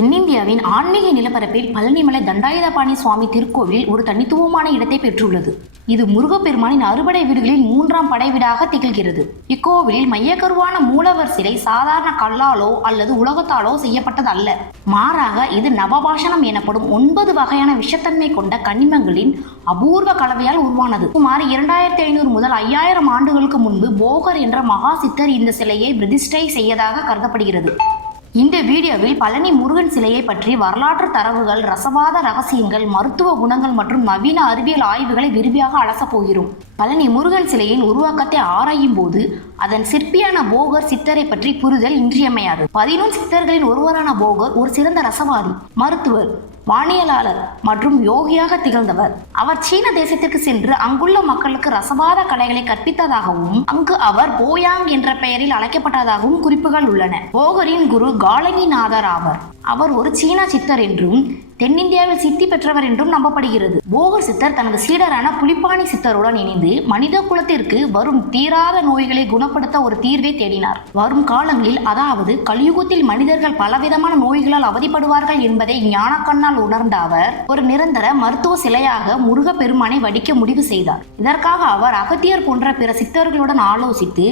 தென்னிந்தியாவின் ஆன்மீக நிலப்பரப்பில் பழனிமலை தண்டாயுதபாணி சுவாமி திருக்கோவில் ஒரு தனித்துவமான இடத்தை பெற்றுள்ளது. இது முருகப்பெருமானின் அறுபடை வீடுகளில் 3ஆம் படை வீடாக திகழ்கிறது. இக்கோவிலில் மையக்கருவான மூலவர் சிலை சாதாரண கல்லாலோ அல்லது உலகத்தாலோ செய்யப்பட்டது அல்ல. மாறாக இது நவபாஷணம் எனப்படும் 9 வகையான விஷத்தன்மை கொண்ட கனிமங்களின் அபூர்வ கலவையால் உருவானது. சுமார் 2500 முதல் 5000 ஆண்டுகளுக்கு முன்பு போகர் என்ற மகா சித்தர் இந்த சிலையை பிரதிஷ்டை செய்ததாக கருதப்படுகிறது. இந்த வீடியோவில் பழனி முருகன் சிலையை பற்றி வரலாற்று தரவுகள், ரசவாத ரகசியங்கள், மருத்துவ குணங்கள் மற்றும் நவீன அறிவியல் ஆய்வுகளை விரிவாக அலசப் போகிறோம். பழனி முருகன் சிலையின் உருவாக்கத்தை ஆராயும் போது அதன் சிற்பியான போகர் சித்தரை பற்றி புரிதல் இன்றியமையாது. 11 சித்தர்களின் ஒருவரான போகர் ஒரு சிறந்த ரசவாதி, மருத்துவர், வானியலாளர் மற்றும் யோகியாக திகழ்ந்தவர். அவர் சீன தேசத்திற்கு சென்று அங்குள்ள மக்களுக்கு ரசவாத கலைகளை கற்பித்ததாகவும் அங்கு அவர் போயாங் என்ற பெயரில் அழைக்கப்பட்டதாகவும் குறிப்புகள் உள்ளன. போகரின் குரு காலங்கிநாதர் ஆவர். அவர் ஒரு சீன சித்தர் என்றும் தென்னிந்தியாவில் சித்தி பெற்றவர் என்றும் நம்பப்படுகிறது. போகர் சித்தர் தனது சீடரான புலிப்பாணி சித்தருடன் இணைந்து மனித குலத்திற்கு வரும் தீராத நோய்களை குணப்படுத்த ஒரு தீர்வை தேடினார். வரும் காலங்களில், அதாவது கலியுகத்தில் மனிதர்கள் பலவிதமான நோய்களால் அவதிப்படுவார்கள் என்பதை ஞானக்கண்ணால் உணர்ந்த அவர் ஒரு நிரந்தர மருத்துவ சிலையாக முருகப்பெருமானை வடிக்க முடிவு செய்தார். இதற்காக அவர் அகத்தியர் போன்ற பிற சித்தர்களுடன் ஆலோசித்து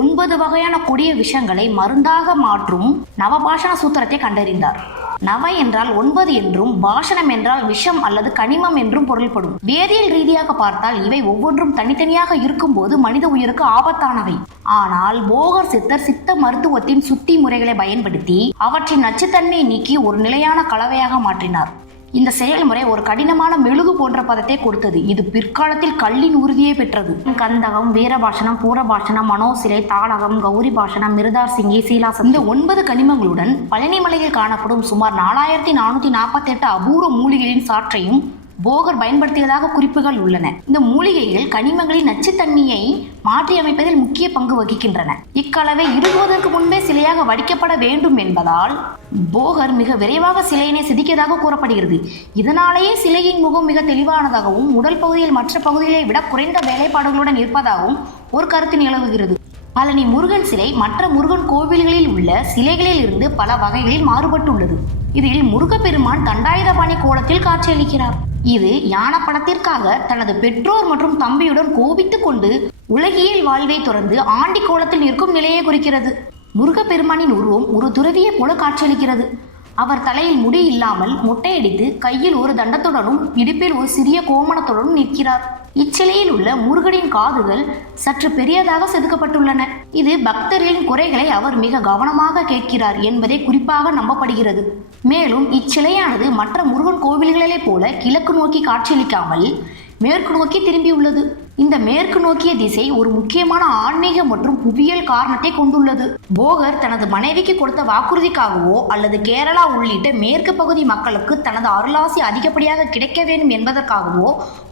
9 வகையான கொடிய விஷங்களை மருந்தாக மாற்றும் நவபாஷண சூத்திரத்தை கண்டறிந்தார். நவ என்றால் 9 என்றும், பாஷணம் என்றால் விஷம் அல்லது கனிமம் என்றும் பொருள்படும். வேதியியல் ரீதியாக பார்த்தால் இவை ஒவ்வொன்றும் தனித்தனியாக இருக்கும்போது மனித உயிருக்கு ஆபத்தானவை. ஆனால் போகர் சித்தர் சித்த மருத்துவத்தின் சுத்தி முறைகளை பயன்படுத்தி அவற்றின் நச்சுத்தன்மையை நீக்கி ஒரு நிலையான கலவையாக மாற்றினார். இந்த செயல்முறை ஒரு கடினமான மெழுகு போன்ற பதத்தை கொடுத்தது. இது பிற்காலத்தில் கல்லின் உறுதியை பெற்றது. கந்தகம், வீரபாஷணம், பூரபாஷணம், மனோசிலை, தாடகம், கௌரி பாஷணம், மிருதார் சிங்கி, சீலாசம், இந்த 9 கனிமங்களுடன் பழனிமலையில் காணப்படும் சுமார் 4448 அபூர்வ மூலிகைகளின் சாற்றையும் போகர் பயன்படுத்தியதாக குறிப்புகள் உள்ளன. இந்த மூலிகைகள் கனிமங்களின் நச்சுத்தன்மையை மாற்றி அமைப்பதில் முக்கிய பங்கு வகிக்கின்றன. இக்கலவை இறுகுவதற்கு முன்பே சிலையாக வடிக்கப்பட வேண்டும் என்பதால் போகர் மிக விரைவாக சிலையினை சிதைக்கதாக கூறப்படுகிறது. இதனாலேயே சிலையின் முகம் மிக தெளிவானதாகவும் உடல் பகுதியில் மற்ற பகுதிகளை விட குறைந்த வேலைப்பாடுகளுடன் இருப்பதாகவும் ஒரு கருத்து நிலவுகிறது. பழனி முருகன் சிலை மற்ற முருகன் கோவில்களில் உள்ள சிலைகளில் இருந்து பல வகைகளில் மாறுபட்டுள்ளது. இதில் முருகப்பெருமான் தண்டாயுதபாணி கோலத்தில் காட்சியளிக்கிறார். இது யான படத்திற்காக தனது பெற்றோர் மற்றும் தம்பியுடன் கோபித்துக் கொண்டு உலகியல் வாழ்வை தொடர்ந்து ஆண்டி கோலத்தில் நிற்கும் நிலையை குறிக்கிறது. முருகப்பெருமானின் உருவம் ஒரு துறவியை போல காட்சியளிக்கிறது. அவர் தலையில் முடி இல்லாமல் மொட்டையடித்து கையில் ஒரு தண்டத்துடனும் இடுப்பில் ஒரு சிறிய கோமணத்துடனும் நிற்கிறார். இச்சிலையில் உள்ள முருகனின் காதுகள் சற்று பெரியதாக செதுக்கப்பட்டுள்ளன. இது பக்தர்களின் குறைகளை அவர் மிக கவனமாக கேட்கிறார் என்பதை குறிப்பாக நம்பப்படுகிறது. மேலும் இச்சிலையானது மற்ற முருகன் கோவில்களை போல கிழக்கு நோக்கி காட்சியளிக்காமல் மேற்கு நோக்கி திரும்பியுள்ளது. இந்த மேற்கு நோக்கிய திசை ஒரு முக்கியமான ஆன்மீக மற்றும் புவியியல் காரணத்தை கொண்டுள்ளது. போகர் தனது மனைவிக்கு கொடுத்த வாக்குறுதிக்காகவோ அல்லது கேரளா உள்ளிட்ட மேற்கு பகுதி மக்களுக்கு தனது அருளாசி அதிகப்படியாக கிடைக்க வேண்டும் என்பதற்காகவோ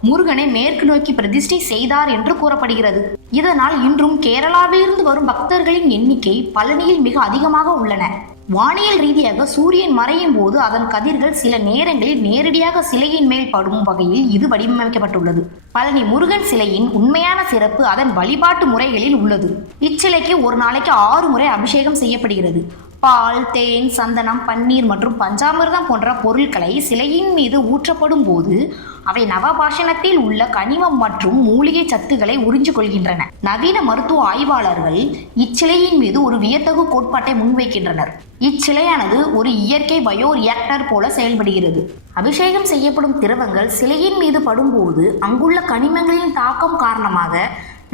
முருகனை மேற்கு நோக்கி பிரதிஷ்டை செய்தார் என்று கூறப்படுகிறது. இதனால் இன்றும் கேரளாவிலிருந்து வரும் பக்தர்களின் எண்ணிக்கை பழனியில் மிக அதிகமாக உள்ளன. வானியல் ரீதியாக சூரியன் மறையும் போது அதன் கதிர்கள் சில நேரங்களில் நேரடியாக சிலையின் மேல் படும் வகையில் இது வடிவமைக்கப்பட்டுள்ளது. பழனி முருகன் சிலையின் உண்மையான சிறப்பு அதன் வழிபாட்டு முறைகளில் உள்ளது. இச்சிலைக்கு ஒரு நாளைக்கு 6 முறை அபிஷேகம் செய்யப்படுகிறது. பால், தேன், சந்தனம், பன்னீர் மற்றும் பஞ்சாமிர்தம் போன்ற பொருட்களை சிலையின் மீது ஊற்றப்படும் போது அவை நவபாஷணத்தில் உள்ள கனிமம் மற்றும் மூலிகை சத்துக்களை உறிஞ்சு கொள்கின்றன. நவீன மருத்துவ ஆய்வாளர்கள் இச்சிலையின் மீது ஒரு வியத்தகு கோட்பாட்டை முன்வைக்கின்றனர். இச்சிலையானது ஒரு இயற்கை பயோ ரியாக்டர் போல செயல்படுகிறது. அபிஷேகம் செய்யப்படும் திரவங்கள் சிலையின் மீது படும்போது அங்குள்ள கனிமங்களின் தாக்கம் காரணமாக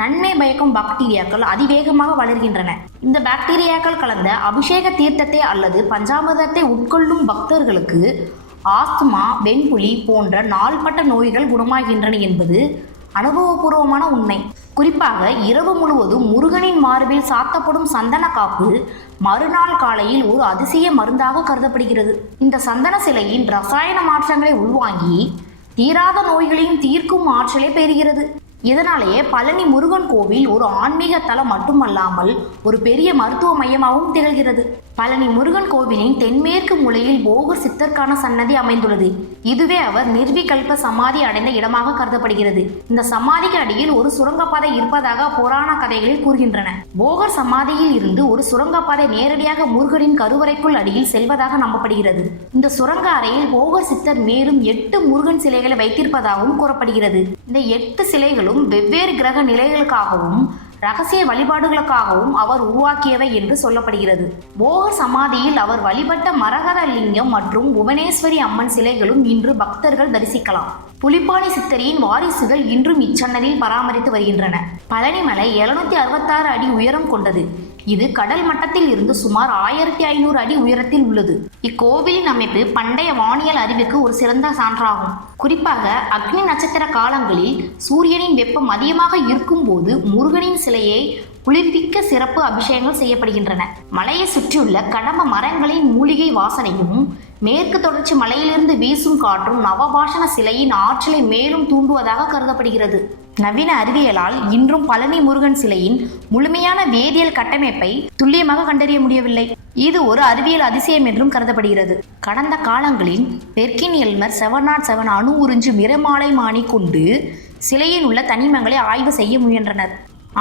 நன்மை பயக்கும் பாக்டீரியாக்கள் அதிவேகமாக வளர்கின்றன. இந்த பாக்டீரியாக்கள் கலந்த அபிஷேக தீர்த்தத்தை அல்லது பஞ்சாமிர்தத்தை உட்கொள்ளும் பக்தர்களுக்கு ஆஸ்துமா, வெண்புலி போன்ற நாள்பட்ட நோய்கள் குணமாகின்றன என்பது அனுபவபூர்வமான உண்மை. குறிப்பாக இரவு முழுவதும் முருகனின் மார்பில் சாத்தப்படும் சந்தன காப்பு மறுநாள் காலையில் ஒரு அதிசய மருந்தாக கருதப்படுகிறது. இந்த சந்தன சிலையின் ரசாயன மாற்றங்களை உள்வாங்கி தீராத நோய்களையும் தீர்க்கும் ஆற்றலை பெறுகிறது. இதனாலேயே பழனி முருகன் கோவில் ஒரு ஆன்மீக தலம் மட்டுமல்லாமல் ஒரு பெரிய மருத்துவ மையமாகவும் திகழ்கிறது. பழனி முருகன் கோவிலின் தென்மேற்கு மூலையில் போகர் சித்தருக்கான சன்னதி அமைந்துள்ளது. இதுவே அவர் நிர்விகல்ப சமாதி அடைந்த இடமாக கருதப்படுகிறது. இந்த சமாதிக்கு அடியில் ஒரு சுரங்கப்பாதை இருப்பதாக புராண கதைகளில் கூறுகின்றன. போகர் சமாதியில் இருந்து ஒரு சுரங்கப்பாதை நேரடியாக முருகனின் கருவறைக்குள் அடியில் செல்வதாக நம்பப்படுகிறது. இந்த சுரங்க அறையில் போகர் சித்தர் மேலும் 8 முருகன் சிலைகளை வைத்திருப்பதாகவும் கூறப்படுகிறது. இந்த 8 சிலைகளும் வெவ்வேறு கிரக நிலைகளுக்காகவும் ரகசிய வழிபாடுகளுக்காகவும் அவர் உருவாக்கியவை என்று சொல்லப்படுகிறது. போகர் சமாதியில் அவர் வழிபட்ட மரகத லிங்கம் மற்றும் புவனேஸ்வரி அம்மன் சிலைகளும் இன்று பக்தர்கள் தரிசிக்கலாம். புலிப்பாணி சித்தரின் வாரிசுகள் இன்றும் இச்சன்னதியில் பராமரித்து வருகின்றன. பழனி மலை 766 அடி உயரம் கொண்டது. இது கடல் மட்டத்தில் இருந்து சுமார் 1500 அடி உயரத்தில் உள்ளது. இக்கோவிலின் அமைப்பு பண்டைய வானியல் அறிவுக்கு ஒரு சிறந்த சான்றாகும். குறிப்பாக அக்னி நட்சத்திர காலங்களில் சூரியனின் வெப்பம் அதிகமாக இருக்கும்போது முருகனின் சிலையை குளிர்விக்க சிறப்பு அபிஷேகங்கள் செய்யப்படுகின்றன. மலையை சுற்றியுள்ள கடம்ப மரங்களின் மூலிகை வாசனையும் மேற்கு தொடர்ச்சி மலையிலிருந்து வீசும் காற்றும் நவபாஷண சிலையின் ஆற்றலை மேலும் தூண்டுவதாக கருதப்படுகிறது. நவீன அறிவியலால் இன்றும் பழனி முருகன் சிலையின் முழுமையான வேதியியல் கட்டமைப்பை துல்லியமாக கண்டறிய முடியவில்லை. இது ஒரு அறிவியல் அதிசயம் என்றும் கருதப்படுகிறது. கடந்த காலங்களில் பெர்கின் எல்மர் 707 அணு உறிஞ்சு நிறமாலைமானி கொண்டு சிலையில் உள்ள தனிமங்களை ஆய்வு செய்ய முயன்றனர்.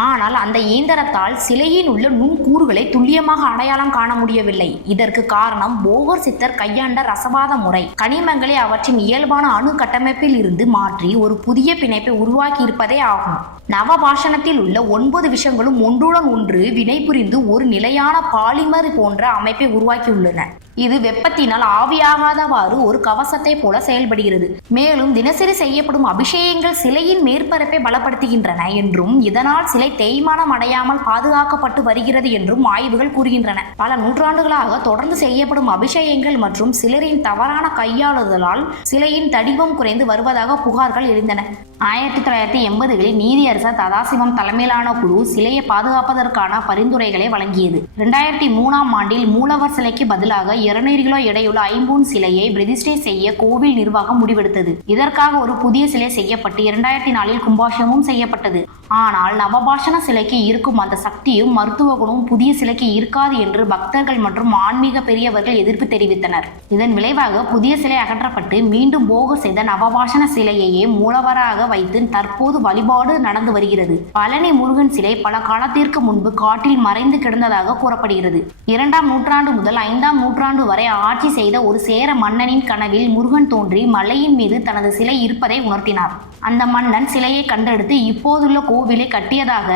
ஆனால் அந்த இயந்திரத்தால் சிலையில் உள்ள நுண்கூறுகளை துல்லியமாக அடையாளம் காண முடியவில்லை. இதற்கு காரணம் போகர் சித்தர் கையாண்ட ரசவாத முறை. கனிமங்களை அவற்றின் இயல்பான அணு கட்டமைப்பில் இருந்து மாற்றி ஒரு புதிய பிணைப்பை உருவாக்கி இருப்பதே ஆகும். நவபாஷணத்தில் உள்ள 9 விஷயங்களும் ஒன்றுடன் ஒன்று வினைபுரிந்து ஒரு நிலையான பாலிமர் போன்ற அமைப்பை உருவாக்கியுள்ளன. இது வெப்பத்தினால் ஆவியாகாதவாறு ஒரு கவசத்தை போல செயல்படுகிறது. மேலும் தினசரி செய்யப்படும் அபிஷேகங்கள் சிலையின் மேற்பரப்பை பலப்படுத்துகின்றன என்றும் இதனால் சிலை தேய்மானம் அடையாமல் பாதுகாக்கப்பட்டு வருகிறது என்றும் ஆய்வுகள் கூறுகின்றன. பல நூற்றாண்டுகளாக தொடர்ந்து செய்யப்படும் அபிஷேகங்கள் மற்றும் சிலரின் தவறான கையாளுதலால் சிலையின் தடிமம் குறைந்து வருவதாக புகார்கள் எழுந்தன. 1980களில் நீதியரசர் சதாசிவம் தலைமையிலான குழு சிலையை பாதுகாப்பதற்கான பரிந்துரைகளை வழங்கியது. 2003ஆம் ஆண்டில் மூலவர் சிலைக்கு பதிலாக 200 கிலோ எடையுள்ள ஐம்பூன் சிலையை பிரதிஷ்டை செய்ய கோவில் நிர்வாகம் முடிவெடுத்தது. இதற்காக ஒரு புதிய சிலை செய்யப்பட்டு 2004இல் கும்பாபிஷேகமும் செய்யப்பட்டது. ஆனால் நவபாஷண சிலைக்கு இருக்கும் அந்த சக்தியும் மருத்துவ குணமும் புதிய சிலைக்கு இருக்காது என்று பக்தர்கள் மற்றும் ஆன்மீக பெரியவர்கள் எதிர்ப்பு தெரிவித்தனர். இதன் விளைவாக புதிய சிலை அகற்றப்பட்டு மீண்டும் போகர் செய்த நவபாஷண சிலையையே மூலவராக வைத்து தற்போது வழிபாடு நடந்து வருகிறது. பழனி முருகன் சிலை பல காலத்திற்கு முன்பு காட்டில் மறைந்து கிடந்ததாக கூறப்படுகிறது. 2ஆம் நூற்றாண்டு முதல் 5ஆம் நூற்றாண்டு வரை ஆட்சி செய்த ஒரு சேர மன்னனின் கனவில் முருகன் தோன்றி மலையின் மீது தனது சிலை இருப்பதை உணர்த்தினார். அந்த மன்னன் சிலையை கண்டெடுத்து இப்போதுள்ள கோவிலை கட்டியதாக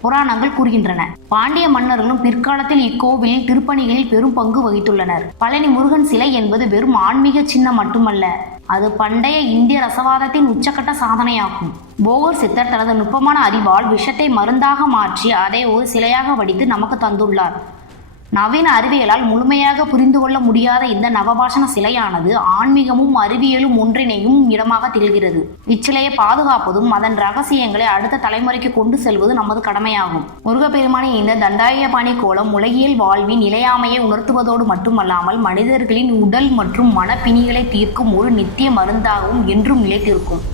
புராணங்கள் கூறுகின்றன. பாண்டிய மன்னர்களும் பிற்காலத்தில் இக்கோவிலில் திருப்பணிகளில் பெரும் பங்கு வகித்துள்ளனர். பழனி முருகன் சிலை என்பது வெறும் ஆன்மீக சின்னம் மட்டுமல்ல, அது பண்டைய இந்திய ரசவாதத்தின் உச்சக்கட்ட சாதனையாகும். போகர் சித்தர் தனது நுட்பமான அறிவால் விஷத்தை மருந்தாக மாற்றி அதை ஒரு சிலையாக வடித்து நமக்கு தந்துள்ளார். நவீன அறிவியலால் முழுமையாக புரிந்து கொள்ள முடியாத இந்த நவபாஷண சிலையானது ஆன்மீகமும் அறிவியலும் ஒன்றிணையும் இடமாக திகழ்கிறது. இச்சிலையை பாதுகாப்பதும் அதன் ரகசியங்களை அடுத்த தலைமுறைக்கு கொண்டு செல்வது நமது கடமையாகும். முருகப்பெருமானின் இந்த தண்டாயுதபாணி கோலம் உலகியல் வாழ்வின் நிலையாமையை உணர்த்துவதோடு மட்டுமல்லாமல் மனிதர்களின் உடல் மற்றும் மனப்பிணிகளை தீர்க்கும் ஒரு நித்திய மருந்தாகவும் என்றும் நிலைத்திருக்கும்.